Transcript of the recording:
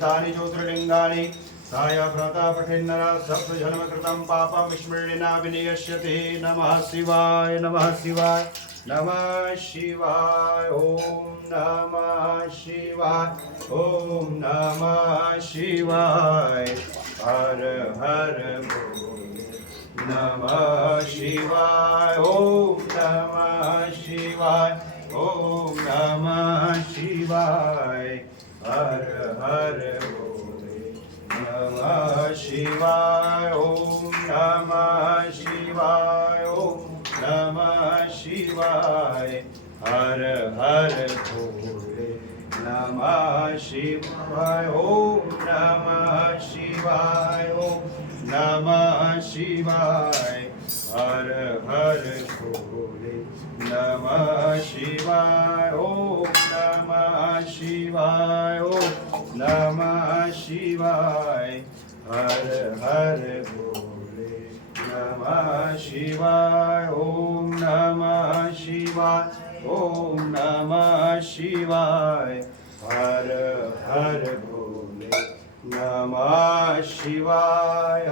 तानि ज्योतिर्लिङ्गानि सायव्रता पठेन्नरः सप्तजन्मकृतं पापं विस्मृणिना विनियस्यति। नमः शिवाय नमः शिवाय नमः शिवाय ॐ नमः शिवाय ॐ नमः शिवाय हर हर भोले नमः शिवाय ॐ नमः शिवाय ॐ नमः शिवाय हर हर भोले नमः शिवाय ॐ नमः शिवाय ॐ नमः शिवाय हर हर भोले नमः शिवाय ॐ नमः शिवाय ॐ नमः शिवाय हर हर भोले नमः शिवाय ॐ नमः शिवाय ॐ नमः शिवाय हर हर भोले नमः शिवाय ॐ नमः शिवाय ॐ नमः शिवाय हर हर भोले नमः शिवाय।